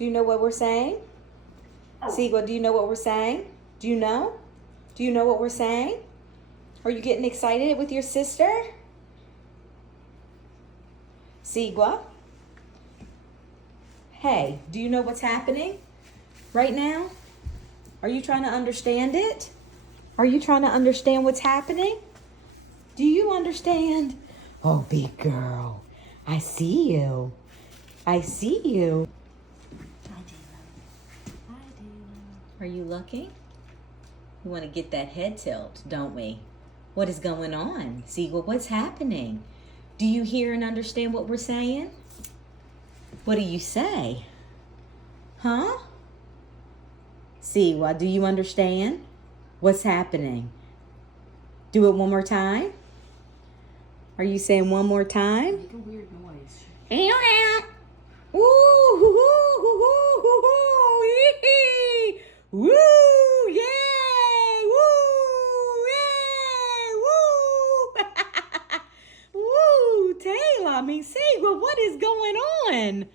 Do you know what we're saying? Sigua, do you know what we're saying? Do you know? Do you know what we're saying? Are you getting excited with your sister? Sigua? Hey, do you know what's happening right now? Are you trying to understand it? Are you trying to understand what's happening? Do you understand? Oh, big girl, I see you. I see you. Hi, Dayla. Hi, Dayla. Are you looking? We want to get that head tilt, don't we? What is going on? Sigua, what's happening? Do you hear and understand what we're saying? What do you say? Huh? Sigua, do you understand what's happening? Do it one more time. Are you saying one more time? Make a weird noise. Woo, hoo, hoo, hoo, hoo, hoo, hee, woo, yay, woo, yay, woo, woo, Taylor, Sigua, what is going on?